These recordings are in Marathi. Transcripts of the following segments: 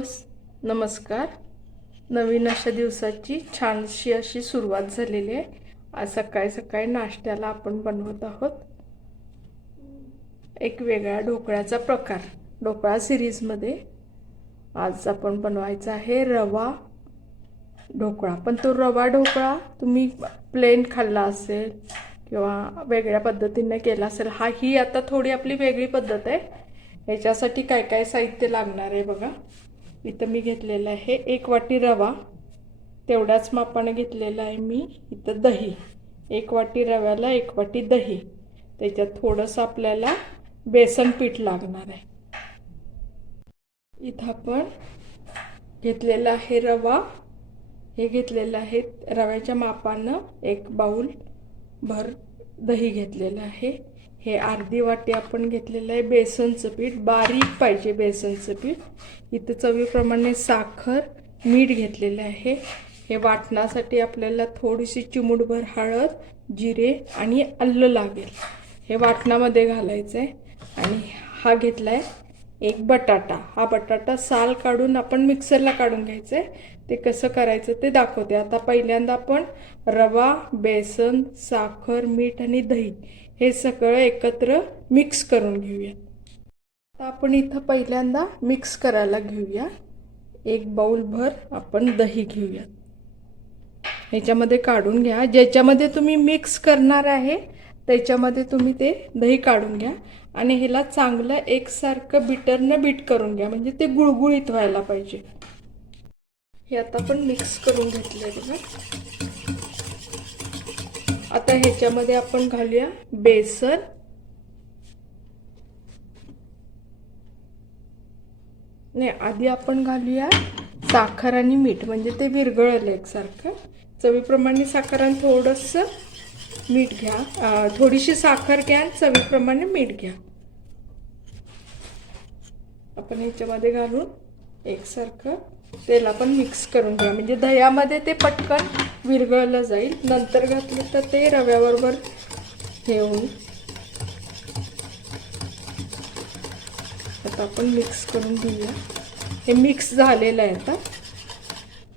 नमस्कार. नवीन अशा दिवसाची छानशी अशी सुरुवात झालेली आहे. आज सकाळी सकाळी नाश्त्याला आपण बनवत आहोत. एक वेगळा ढोकळ्याचा प्रकार. ढोकळा सिरीजमध्ये आज आपण बनवायचा आहे रवा ढोकळा. पण तो रवा ढोकळा तुम्ही प्लेन खाल्ला असेल किंवा वेगळ्या पद्धतीने केला असेल हा ही आता थोडी आपली वेगळी पद्धत आहे. याच्यासाठी काय काय साहित्य लागणार आहे बघा. इथं मी घेतलेलं आहे एक वाटी रवा. तेवढ्याच मापाने घेतलेला आहे मी इथं दही. एक वाटी रव्याला एक वाटी दही. त्याच्यात थोडंसं आपल्याला बेसन पीठ लागणार आहे. इथं आपण घेतलेला आहे रवा. हे घेतलेलं आहे रव्याच्या मापानं एक बाऊल भर दही घेतलेलं आहे. हे अर्धी वाटी आपण घेतलेलं आहे बेसनचं पीठ. बारीक पाहिजे बेसनचं पीठ. इथं चवीप्रमाणे साखर मीठ घेतलेलं आहे. हे वाटण्यासाठी आपल्याला थोडीशी चिमूटभर हळद जिरे आणि आलं लागेल. हे वाटणामध्ये घालायचं आहे आणि हा घेतला आहे एक बटाटा. हा बटाटा साल काढून आपण मिक्सरला काढून घ्यायचं आहे ते कसं करायचं ते दाखवते. आता पहिल्यांदा आपण रवा बेसन साखर मीठ आणि दही हे सगळं एकत्र मिक्स करून घेऊया. आता आपण इथं पहिल्यांदा मिक्स करायला घेऊया. एक बाऊलभर आपण दही घेऊया. ह्याच्यामध्ये काढून घ्या. ज्याच्यामध्ये तुम्ही मिक्स करणार आहे त्याच्यामध्ये तुम्ही ते दही काढून घ्या. आणि ह्याला चांगलं एकसारखं बिटरनं बीट करून घ्या. म्हणजे ते गुळगुळीत व्हायला पाहिजे. हे आता आपण मिक्स करून घेतलंय बघा. आता ह्याच्यामध्ये आपण घालूया बेसन. नाही आधी आपण घालूया साखर आणि मीठ म्हणजे ते विरघळलं एकसारखं. चवीप्रमाणे साखर आणि थोडंसं मीठ घ्या. थोडीशी साखर घ्या आणि चवीप्रमाणे मीठ घ्या. आपण ह्याच्यामध्ये घालून एकसारखं तेल आपण मिक्स करून घ्या म्हणजे दह्यामध्ये ते पटकन विरघळलं जाईल. नंतर घातलं तर ते रव्याबरोबर हे होईल आता आपण मिक्स करून घेऊया. हे मिक्स झालेलं आहे आता.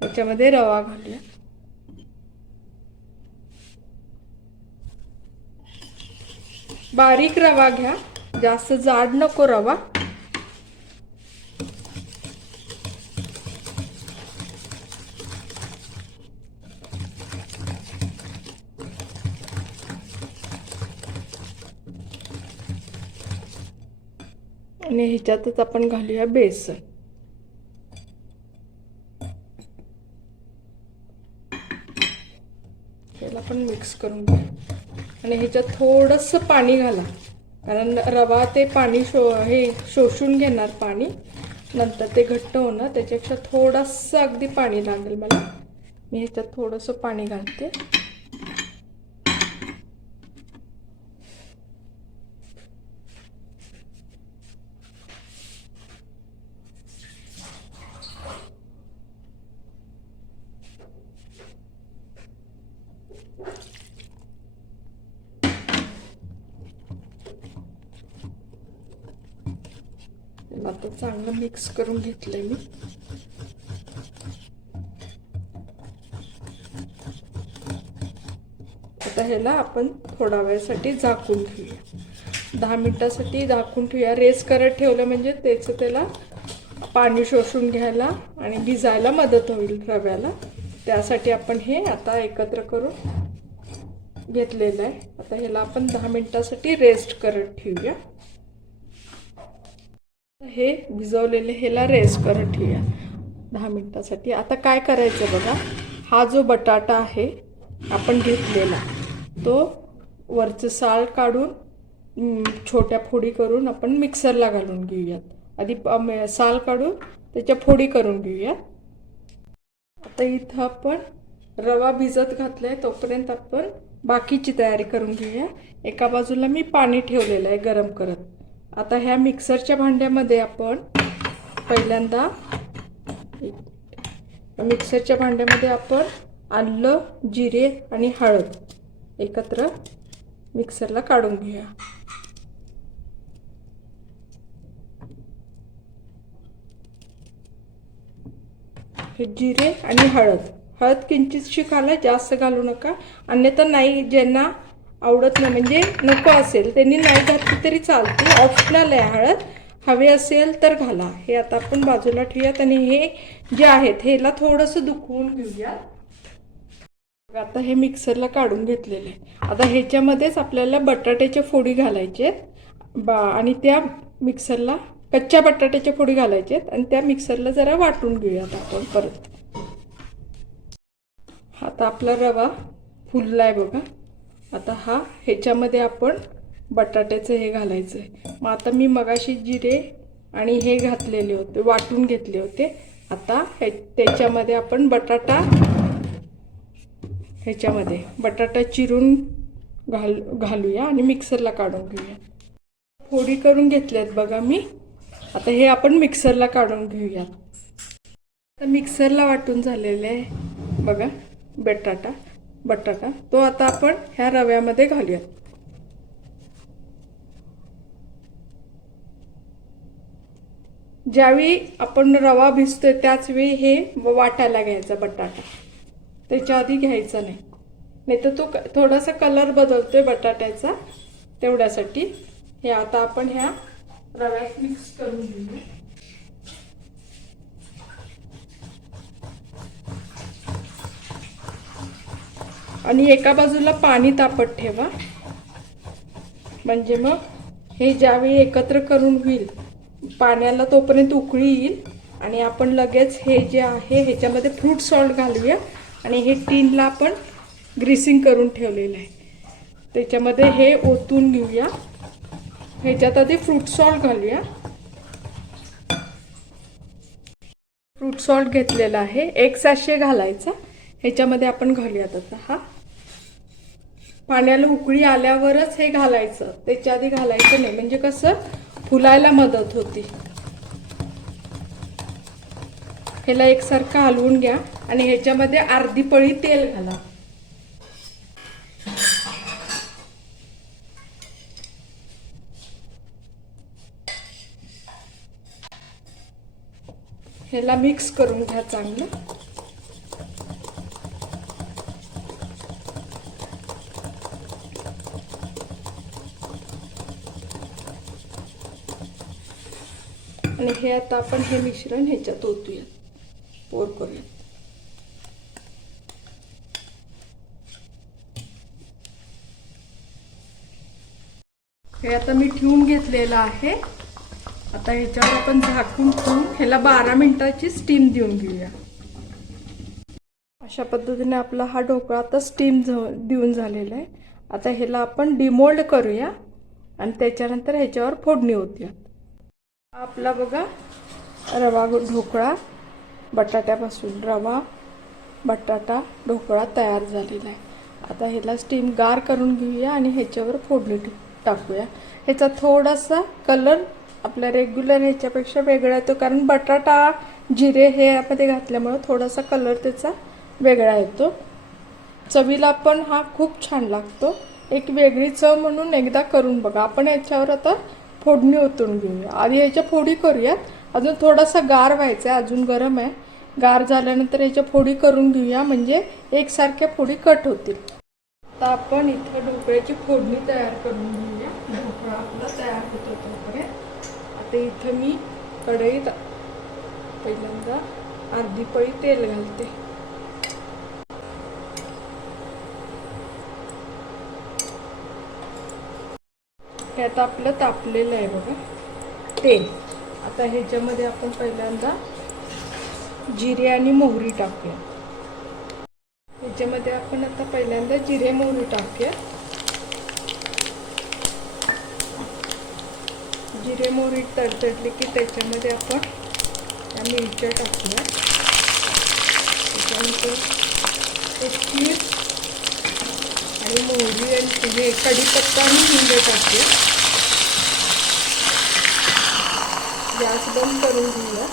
त्याच्यामध्ये रवा घालूया. बारीक रवा घ्या. जास्त जाड नको रवा आणि ह्याच्यातच आपण घालूया बेसन. याला पण मिक्स करून घ्या आणि ह्याच्यात थोडंसं पाणी घाला. कारण रवा ते पाणी शो हे शोषून घेणार पाणी नंतर ते घट्ट होणार. त्याच्यापेक्षा थोडंसं अगदी पाणी लागेल मला. मी ह्याच्यात थोडंसं पाणी घालते त्याला आता चांगलं मिक्स करून घेतलंय मी. आता ह्याला आपण थोडा वेळसाठी झाकून ठेवूया. दहा मिनिटासाठी झाकून ठेवूया. रेस करत ठेवलं म्हणजे त्याचं त्याला पाणी शोषून घ्यायला आणि भिजायला मदत होईल रव्याला. त्यासाठी आपण हे आता एकत्र करून घेतलेलं आहे. आता ह्याला आपण दहा मिनिटासाठी रेस्ट करत ठेवूया. हे भिजवलेले ह्याला रेस्ट करत ठेवूया. दहा मिनिटासाठी. आता काय करायचं बघा? हा जो बटाटा आहे आपण घेतलेला तो वरचं साल काढून छोट्या फोडी करून आपण मिक्सरला घालून घेऊयात. आधी साल काढून त्याच्या फोडी करून घेऊयात. आता इथं आपण रवा भिजत घातलाय तोपर्यंत आपण बाकीची तयारी करून घेऊया. एका बाजूला मी पाणी ठेवलेलं आहे गरम करत. आता ह्या मिक्सरच्या भांड्यामध्ये आपण पहिल्यांदा मिक्सरच्या भांड्यामध्ये आपण आलं जिरे आणि हळद एकत्र मिक्सरला काढून घेऊया. हे जिरे आणि हळद. हळद किंचितशी घाला जास्त घालू नका. अन्यथा नाही ज्यांना आवडत नाही. म्हणजे नको असेल. त्यांनी नाही घातली तरी चालते. ऑप्शनल आहे हळद. हवे असेल तर घाला. हे आता आपण बाजूला ठेवूयात आणि हे जे आहेत ह्याला थोडंसं दुखवून घेऊया आता हे मिक्सरला काढून घेतलेलं. आहे आता ह्याच्यामध्येच आपल्याला बटाट्याच्या फोडी घालायचे आहेत. बा आणि त्या मिक्सरला कच्च्या बटाट्याच्या फोडी घालायचे आहेत. आणि त्या मिक्सरला जरा वाटून घेऊयात आपण परत. आता आपला रवा फुलला आहे बघा. आता हा ह्याच्यामध्ये आपण बटाट्याचं हे घालायचं आहे मग आता मी मगाशी जिरे आणि हे घातलेले होते वाटून घेतले होते. आता हे त्याच्यामध्ये आपण बटाटा ह्याच्यामध्ये बटाटा चिरून घाल घालूया आणि मिक्सरला काढून घेऊया. फोडी करून घेतल्यात बघा मी. आता हे आपण मिक्सरला काढून घेऊयात. आता मिक्सरला वाटून झालेलं आहे बघा बटाटा. बटाटा तो आता आपण ह्या रव्यामध्ये घालूयात. ज्यावेळी आपण रवा भिजतोय त्याच वेळी हे वाटायला घ्यायचा बटाटा. त्याच्या आधी घ्यायचा नाही. नाही तर तो थोडासा कलर बदलतोय बटाट्याचा तेवढ्यासाठी हे आता आपण ह्या रव्यात मिक्स करून घेऊया. आणि एका बाजूला पाणी तापत ठेवा. म्हणजे मग हे ज्यावेळी एकत्र करून होईल पाण्याला तोपर्यंत उकळी येईल आणि आपण लगेच हे जे आहे ह्याच्यामध्ये फ्रूट सॉल्ट घालूया आणि हे टीनला आपण ग्रीसिंग करून ठेवलेलं आहे. त्याच्यामध्ये हे ओतून घेऊया. ह्याच्यात आधी फ्रूट सॉल्ट घालूया. फ्रूट सॉल्ट घेतलेला आहे. एक सॅशे घालायचा. ह्याच्यामध्ये आपण घालूयात आता हा. पाण्याला उकळी आल्यावरच हे घालायचं. त्याच्या आधी घालायचं नाही. म्हणजे कसं? फुलायला मदत होती. ह्याला एकसारखं हलवून घ्या आणि ह्याच्यामध्ये अर्धी पळी तेल घाला. ह्याला मिक्स करून घ्या चांगलं. हे आता आपण हे मिश्रण ह्याच्यात ओतूयात पोर करूया. हे आता मी ठेवून घेतलेलं आहे. आता ह्याच्यावर आपण झाकून ठेवून ह्याला बारा मिनिटाची स्टीम देऊन घेऊया. अशा पद्धतीने आपला हा ढोकळा आता स्टीम देऊन झालेला आहे. आता ह्याला आपण डिमोल्ड करूया आणि त्याच्यानंतर ह्याच्यावर फोडणी होत्या आपला बघा रवा ढोकळा बटाट्यापासून रवा बटाटा ढोकळा तयार झालेला आहे. आता ह्याला स्टीम गार करून घेऊया आणि ह्याच्यावर फोडणी टाकूया. ह्याचा थोडासा कलर आपल्या रेग्युलर ह्याच्यापेक्षा वेगळा येतो कारण बटाटा जिरे हे यामध्ये घातल्यामुळं थोडासा कलर त्याचा वेगळा येतो. चवीला पण हा खूप छान लागतो. एक वेगळी चव म्हणून एकदा करून बघा. आपण याच्यावर आता फोडणी ओतून घेऊया. आधी ह्याच्या फोडी करूयात. अजून थोडासा गार व्हायचा आहे अजून गरम आहे. गार झाल्यानंतर ह्याच्या फोडी करून घेऊया म्हणजे एकसारख्या फोडी कट होतील. आता आपण इथं ढोकळ्याची फोडणी तयार करून घेऊया. ढोकळा आपला तयार होतो तोपर्यंत. आता इथं मी कढईत पहिल्यांदा अर्धी पळी तेल घालते. हे आता आपलं तापलेलं आहे बघा. तेल आता ह्याच्यामध्ये आपण पहिल्यांदा जिरे आणि मोहरी टाकूया. ह्याच्यामध्ये आपण आता पहिल्यांदा जिरे मोहरी टाकूया. जिरे मोहरी तडतडली की त्याच्यामध्ये आपण त्या मिरच्या टाकूया. त्याच्यानंतर कोथिंबीर आणि मोहरी आणि हे कढीपत्ता आणि हिंग टाकूया गॅस बंद करून घेऊया.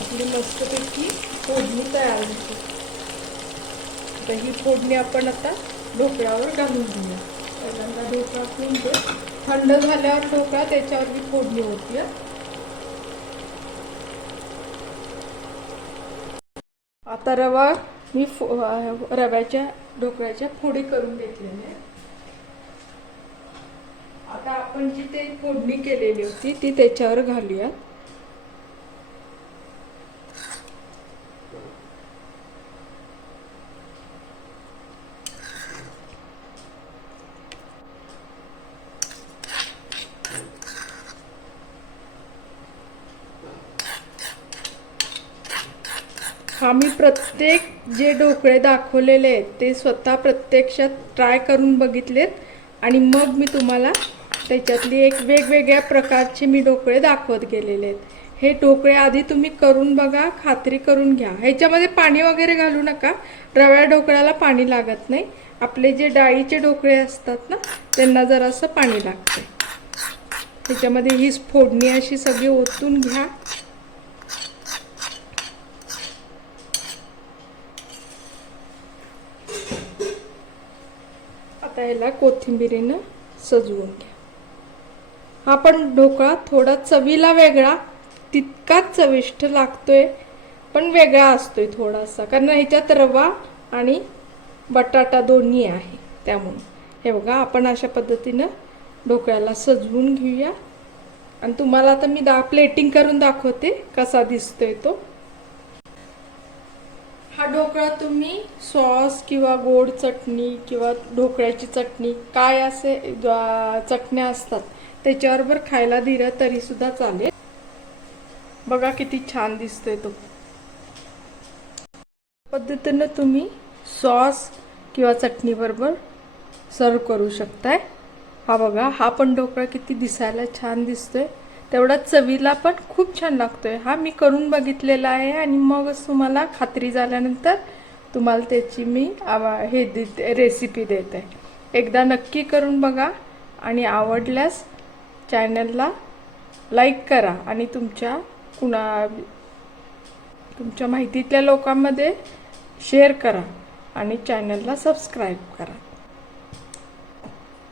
आपली मस्तपैकी फोडणी तयार होते. आता ही फोडणी आपण आता ढोकळ्यावर घालून घेऊया. पहिल्यांदा ढोकळा फुलते थंड झाल्यावर ढोकळा त्याच्यावरती फोडणी होती आता रवा मी फो रव्याच्या ढोकळ्याच्या फोडी करून घेतलेल्या आता आपण जी ते फोडणी केलेली होती ती त्याच्यावर घालूयात. हा मी प्रत्येक जे ढोकळे दाखवलेले आहेत ते स्वतः प्रत्यक्षात ट्राय करून बघितलेत आणि मग मी तुम्हाला त्याच्यातली एक वेगवेगळ्या प्रकारचे मी ढोकळे दाखवत गेलेले आहेत. हे ढोकळे आधी तुम्ही करून बघा खात्री करून घ्या. ह्याच्यामध्ये पाणी वगैरे घालू नका. रव्या ढोकळ्याला पाणी लागत नाही. आपले जे डाळीचे ढोकळे असतात ना त्यांना जरासं पाणी लागते त्याच्यामध्ये ही फोडणी अशी सगळी ओतून घ्या. आता ह्याला कोथिंबिरीनं सजवून घ्या. हा पण ढोकळा थोडा चवीला वेगळा तितकाच चविष्ट लागतोय पण वेगळा असतोय थोडासा. कारण ह्याच्यात रवा आणि बटाटा दोन्ही आहे. त्यामुळे. हे बघा आपण अशा पद्धतीनं ढोकळ्याला सजवून घेऊया. आणि तुम्हाला आता मी दा प्लेटिंग करून दाखवते कसा दिसतोय तो. हा ढोकळा तुम्ही सॉस किंवा गोड चटणी किंवा ढोकळ्याची चटणी काय असे चटण्या असतात त्याच्याबरोबर खायला दिलं तरी सुद्धा चालेल. बघा किती छान दिसतोय तो. पद्धतीनं तुम्ही सॉस किंवा चटणीबरोबर सर्व करू शकताय. हा बघा हा पण ढोकळा किती दिसायला छान दिसतोय. तेवढाच चवीला पण खूप छान लागतोय. हा मी करून बघितलेला आहे आणि मगच तुम्हाला खात्री झाल्यानंतर तुम्हाला त्याची मी आवा हे देते रेसिपी देत. आहे एकदा नक्की करून बघा आणि आवडल्यास चॅनलला लाईक करा आणि तुमच्या कुणा तुमच्या माहितीतल्या लोकांमध्ये शेअर करा आणि चॅनलला सबस्क्राईब करा.